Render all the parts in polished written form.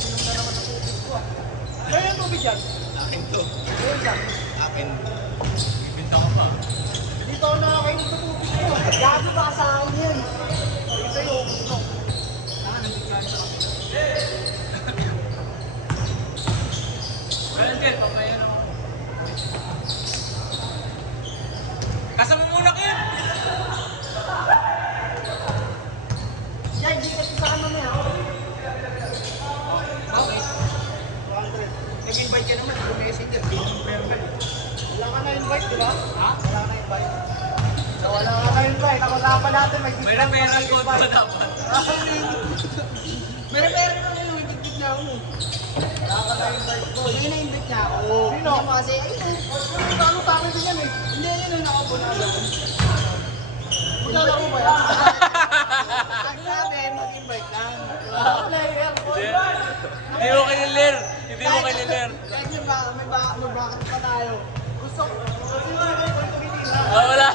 Inom na naman ang tubig ko ah. Kaya yung tubig yan? Akin to. Ayun lang. Akin. Bibinta ka pa. Dito ako nakakainom sa tubig ko ah. Gago baka sa akin yan. Ayun sa'yo, no. Saka nandiklaan sa akin. Well, din, pamaya lang ako. Kasama muna kayo! Yan, hindi ka sa akin mamaya. Okay. 200. Nag-invite ka naman, messenger. Wala ka na-invite, di ba? Ha? Wala ka na-invite. So, wala ka na-invite. Ako laban natin, may May referral code pa dapat. May referral ko na yung invite niya ako. Wala ka na-invite ko. Hindi na-invite niya ako. Sino? Hindi mo kasi, ayun. Ano sa akin din yan eh. Hindi, yun yung nakapo na lang. Maglalaro ba yan? Ang sabi, mag-invite lang. Hindi mo kinilir. Hindi mo kinilir. Kahit may bracket pa tayo. Gusto ko. Kasi wala ka rin tumitira. Wala.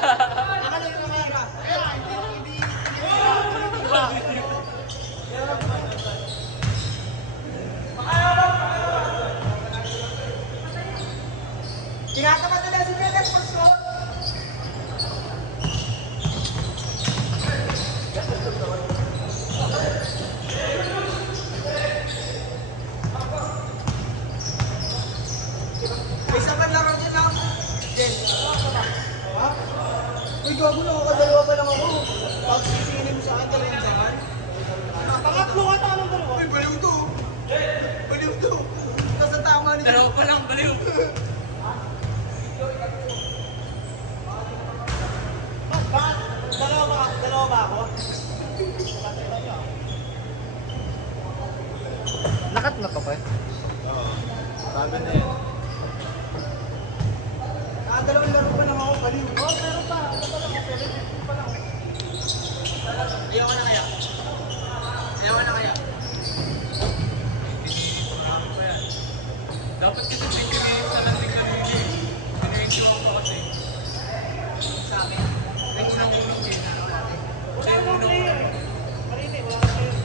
Nakala yung kamera. Kaya hindi. Kinakapat nila si Vegas for sure. May sabad laro dyan lang. Jen. Ha? Uy, gago na. Kakadalawa pa lang ako. Pag sisinin mo sa akin, dalawang saman. Pangatlo ka na ng dalawa. Uy, baliw to. Baliw to. Tapos ang tama niya. Dalawa pa lang, baliw. Dalawa ba ako? Nakat na to, pre? Oo. Sabi na yan. Dalawang laro pa lang ako, baliw. Oo, meron pa. Ano pa lang ako, 750 pa lang. Ayaw na kaya. Ayaw na kaya. Dapat kasi 20 minutes na lang din kami. Pinag-iwan ko kasi. Sa akin. May unang-unang game na ako natin. Wala akong player. Marinig, wala akong player.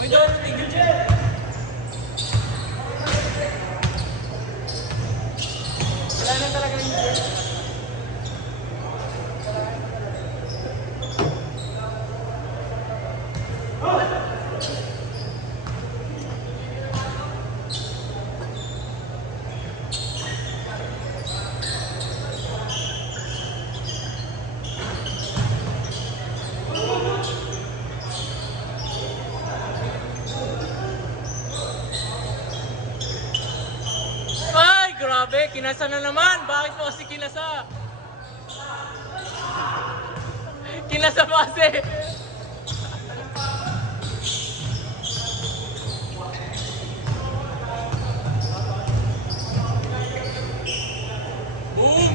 May doon yung tigil dyan. Wala na talaga yung player. Ay, grabe! Kinasa na naman! Bakit po kasi kinasa? Kinasa po kasi! Boom!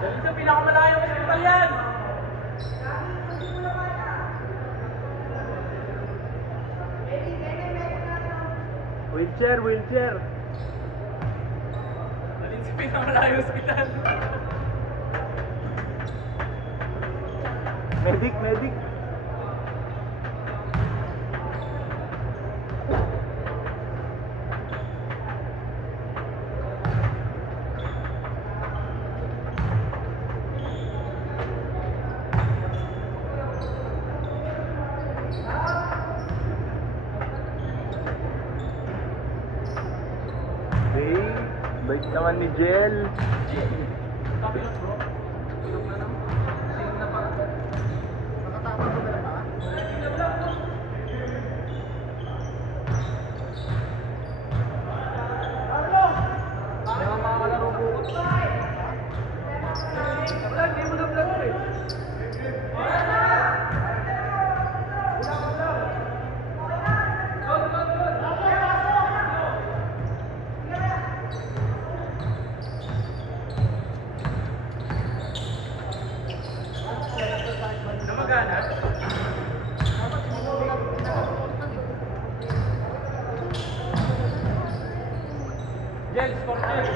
Sa pinakamalayong hospital yan! Wheelchair, wheelchair. Alin sa pinakamalayong hospital? Medic, medic. Kulit naman ni Jel. Kapilot bro. Pilot na naman. Sino na pa? Nakatapos ko na ba? Kaya mga kalaro bukas. Wala, hindi mo na vlog eh. Namagana? Jel, score Jel.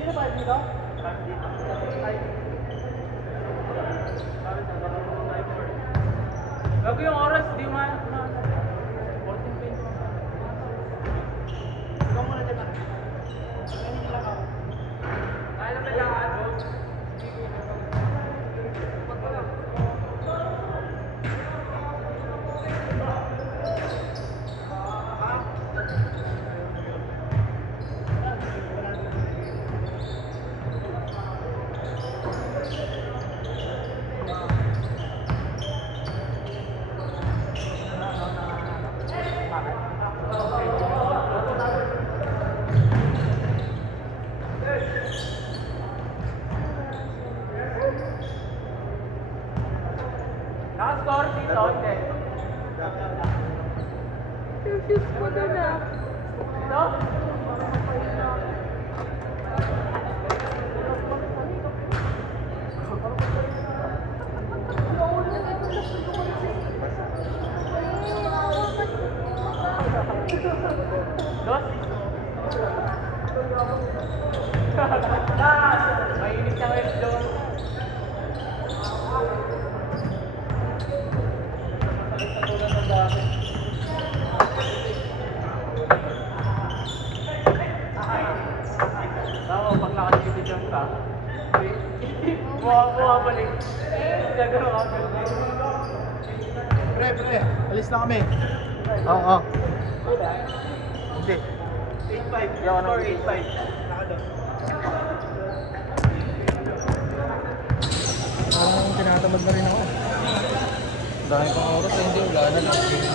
Sino ba dito? Bago yung oras, di man. 14:20. Ikaw muna dyan. Ganyan lang ako. Kaya na kailangan, boss. Naka-score dito, hindi. Shoes mo doon na. Dito? Dos? Mainit na web doon. Tama, pag nakatipid ka, bumabalik. Gagano ka. Pre, alis na kami. Oo. Hindi. 8-5. Yung ano? Score 8-5. Nakadon. Parang tinatamad na rin ako. Dahil pang oras, hindi. Wala na last game.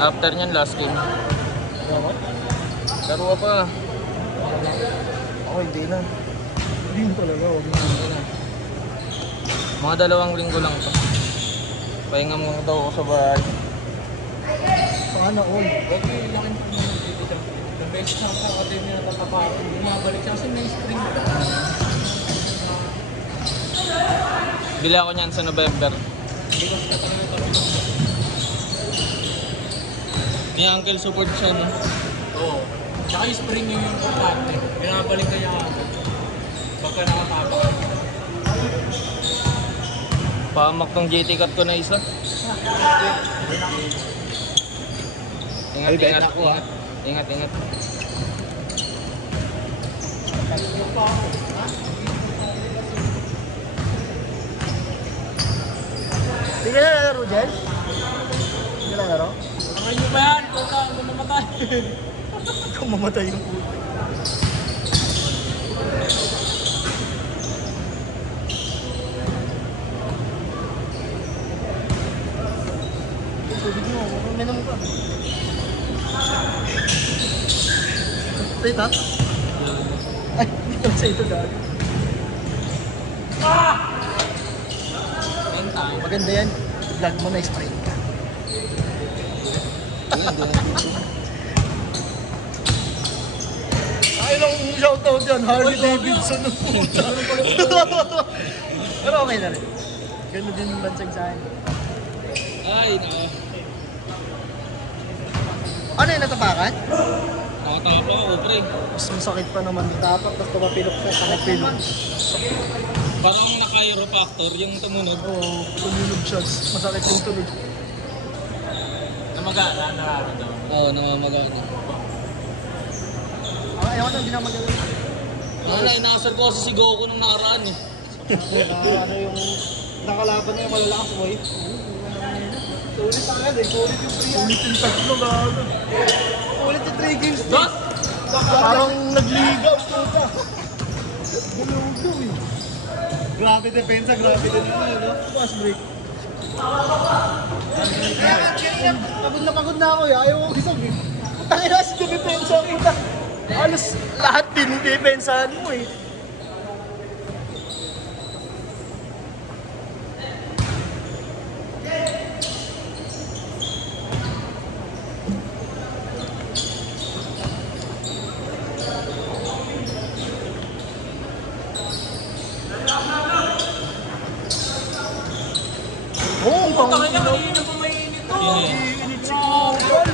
After nyan, last game. Ako? Laro ka pa. Ako, hindi na. Hindi mo talaga. Huwag mo na. Mga 2 linggo lang to. Pahinga muna daw ako sa bahay. Sana all. Huwag yung ilakin po naman dito sa ilang beses na ako sa academy na tapapakot. Bumabalik siya kasi may spring. Bili ako niyan sa November. Because ka talaga tapos. Ni Uncle support siya, no? Oo. Tsaka yung spring yung importante. Binabalik ka niya ako. Pagka nakatapak. Pahamak tong GT cut ko na isa. Ingat, Ay, bet ingat, ako, ingat. Ingat, ingat. Hindi ka na nalaro dyan? Hindi ka nalaro? Ang nyo ba yan? Puta, ang mamatay. Ikaw mamatay yung puto. Tubig mo, uminom ka. Wait ha? Ay, hindi ka sa ito dahil. Maganda yan. Vlog mo na spray ka. lang shoutout dyan, Harley Davidson ng puta. Pero okay na rin. Gano'n din yung bansag sa akin. Ay, naka. Ano yung natapakan? Nakatapa ako, pre. Mas masakit pa naman. Dapat tapos tumapilok siya sa napilok. Parang naka-Europactor yung tumunog. Oo, tumunog siya. Masakit yung tunog. Namaga, nararamdaman. Oo, namamaga na. Ayaw ko na, hindi na magaling. Inaasar ko kasi si Goku nung nakaraan eh. Ano yung nakalaban niya yung malalakas boy. Sulit agad eh, sulit yung 3. Sulit yung tatlo gago. Sulit yung 3 games. Dot! Parang nagliga ang puta. Guluglo eh. Grabe depensa, grabe din naman no? Fast break. Pagod na ako eh, ayaw ko isang eh. Putangin na si depensa ang puta. Halos lahat din depensahan mo eh. Oo, Putangin na, kanina pa mainit to. Init si Kupal.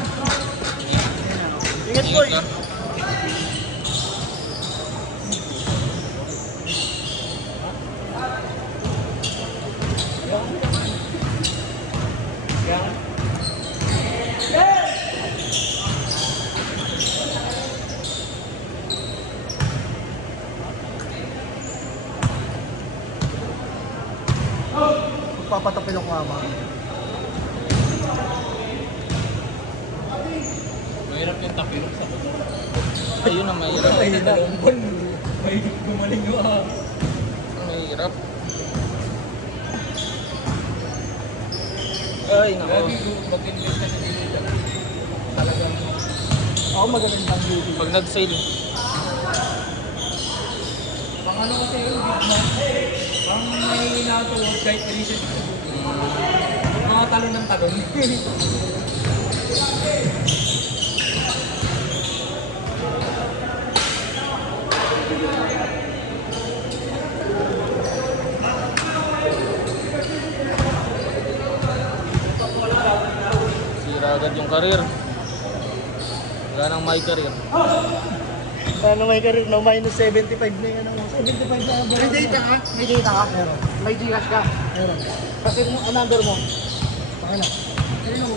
Ingat boy. Papatapin ako nga. Mahirap yung tapirok sa puto. Ayun ang mahirap. Ay, dalawang buwan. May gumaling yung Mahirap. Ay, nako. Grabe, mag-invest ka sa dito. Talagang Ako magaling bang beauty. Pag nag-sale. pang ano kasi yung gitna. Pang may nasuot kahit reset. Mga talon ng talon. Sira agad yung karir. Wala nang may karir. Paano may karir na minus 75 na yan ang 75 na ang May data ka? May data ka? Meron. May Gcash ka? Meron. Kasi ang number mo? Pakay na.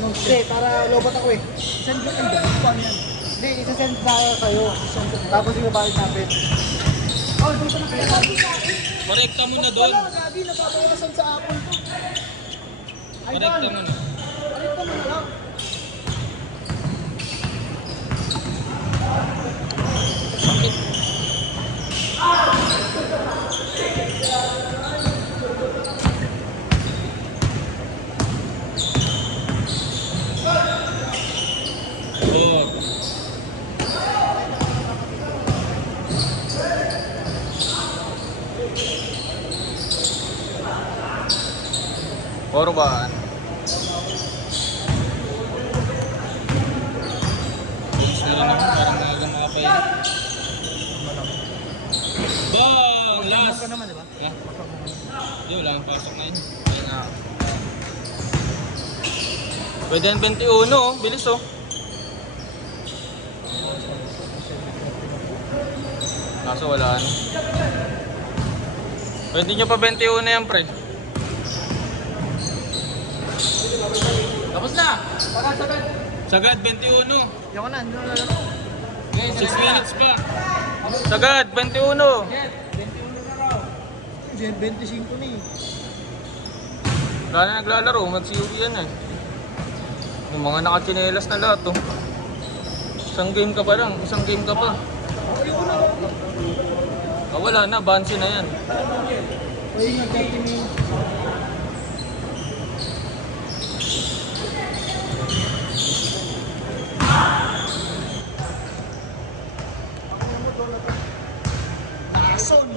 Hindi, para lobot ako eh. Send ko kayo. Spam yan. Hindi, isa-send na kayo. Tapos yung babayad natin. Oh, dito na kayo. Korekta mo na doon. Wala, gabi. Nababawasan sa Apple to. Korekta mo na. Korekta mo na lang. Oh. Korban. Sila naman parang maagang makapay. Bang! Last! Ka naman, di ba? Ha? Hindi, wala yung pasok na yun. Ayun nga. Pwede yan 21 oh. Bilis oh. Kaso wala ano. Pwede nyo pa 21 na yan pre. Tapos na! Sagad! Sagad 21. Yung na, hindi na lang. 6 minutes pa. Sagad 21. Jet, 21 na raw. 25 na eh. Wala na naglalaro. Mag-COD yan eh. Yung mga nakachinelas na lahat oh. Isang game ka pa lang. Isang game ka pa. Ah, wala na. Bansi na yan. Ay, nag-30 minutes. Nason!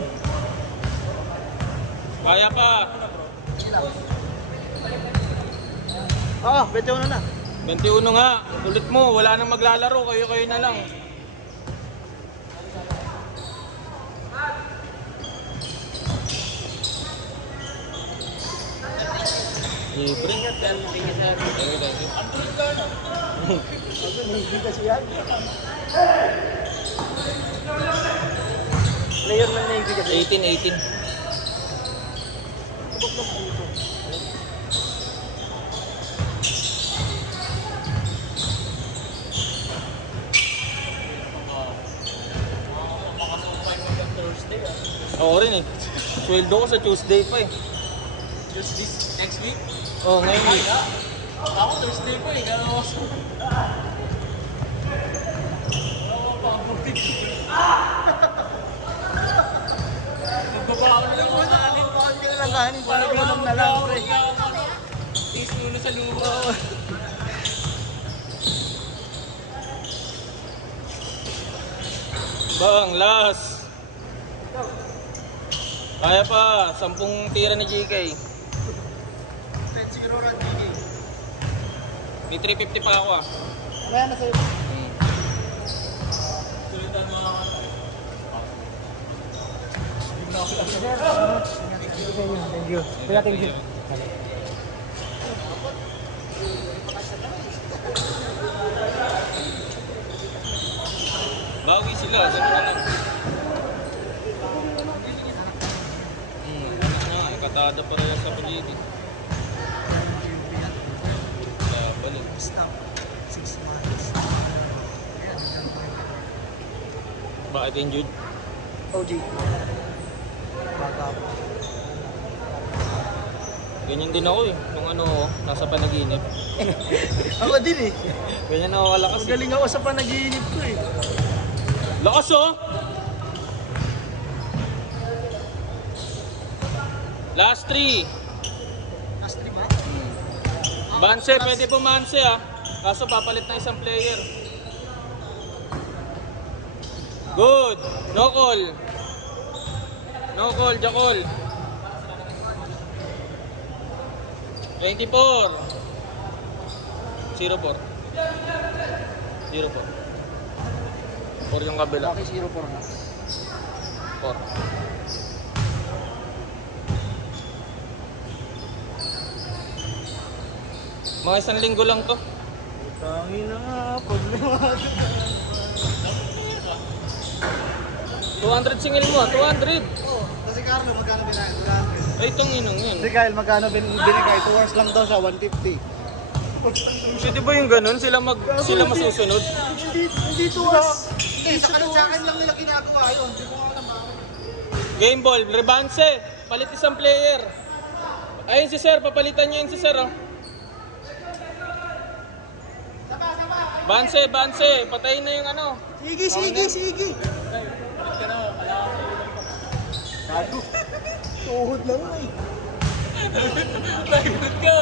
Kaya pa. Ah, 21 na. 21 nga. Ulit mo. Wala nang maglalaro. Kayo na lang. Libre. Thank you, thank you. Hindi kasi yan. Player ng Navy kasi. 18. Oo rin eh. Sweldo ko sa Tuesday pa eh. Just this next week? Oo, ngayon week. Ako Thursday po eh. Kaya ako sa... Magbabaon na lang ako natin. Hindi na lang kanin. Parang gulong na lang, pre. Tis muna sa lupa. Bang, last. Kaya pa, 10 tira ni GK. 10-0 run, GK. May 350 pa ako ah. Kaya na sa'yo. Sulitan mga Thank you. Kaya thank you. Bawi sila, gano'n na lang. Katada pa rin sa paligid. Kaya balik. Stop. 6 miles. Bakit injured? OG. Baka po. Ganyan din ako eh. Nung ano, nasa panaginip. Ako din eh. Ganyan ako kalakas eh. Magaling ako sa panaginip ko eh. Lakas oh! Last 3. Last 3 ba? Banse, pwede po manse ah. Kaso papalit na isang player. Good. No call. No call, Jakol. 24. 0-4. 0-4. 4 yung kabila. Bakit 0-4 na? 4. Mga 1 linggo lang to. Tangin na nga. Problema. 200 singil mo, 200. Oh, kasi Carlo, magkano binayad? Ay, itong inong yun. Si Kyle, magkano binigay? 2 hours lang daw siya, 150. So, di ba yung ganun? Sila masusunod? Hindi 2 hours. Hindi, sa akin lang nila ginagawa yun. Hindi ko nga alam bakit. Game ball, rebanse. Palit isang player. Ayun si Sir, papalitan niyo yun si Sir. Oh. Banse, patayin na yung ano. Sige. Gago. Tuhod lang eh. Nagunod ka.